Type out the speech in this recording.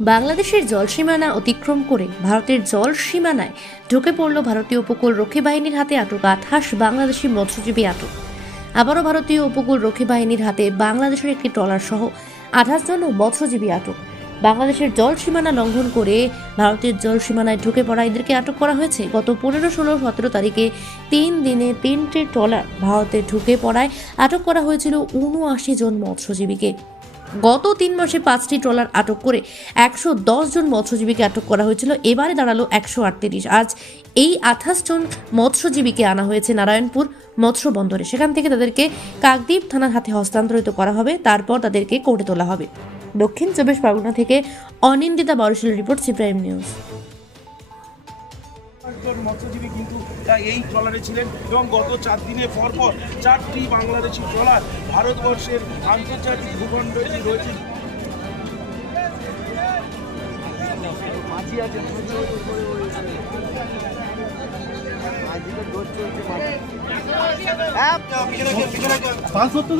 বাংলাদেশের জল সীমানা অতিক্রম করে ভারতের জল সীমানায় ঢুকে পড়ল ভারতীয় উপকূল রক্ষী বাহিনীর হাতে আটক 28 বাংলাদেশি মৎস্যজীবী আটক। আবারও ভারতীয় উপকূল রক্ষী বাহিনীর হাতে বাংলাদেশের একটি ট্রলার সহ 28 জন মৎস্যজীবী আটক। বাংলাদেশের জল সীমানা লঙ্ঘন করে ভারতের জল সীমানায় ঢুকে পড়া এদেরকে আটক করা হয়েছে। গত 15, 16, 17 তারিখে 3 দিনে 3টে ট্রলার ভারতে ঢুকে পড়ায় আটক করা হয়েছিল 79 জন মৎস্যজীবীকে। গত 3 মাসে 5টি ট্রলার আটক করে 110 জন মৎস্যজীবীকে আটক করা হয়েছিল। এবারে দাঁড়ালো 138। আজ এই 28 জন মৎস্যজীবীকে আনা হয়েছে নারায়ণপুর মৎস্য বন্দরে। সেখান থেকে তাদেরকে কাকদ্বীপ থানার হাতে হস্তান্তরিত করা হবে, তারপর তাদেরকে কোর্টে তোলা হবে। দক্ষিণ 24 পরগনা থেকে অনিন্দিতা বড়শিলের রিপোর্ট, সি প্রাইম নিউজ। মৎস্যজীবী কিন্তু এই ট্রলারে ছিলেন এবং গত 4 দিনে পরপর 4টি বাংলাদেশি ট্রলার ভারতবর্ষের আন্তর্জাতিক ভূখণ্ডে রয়েছে। পাঁচ সত্তর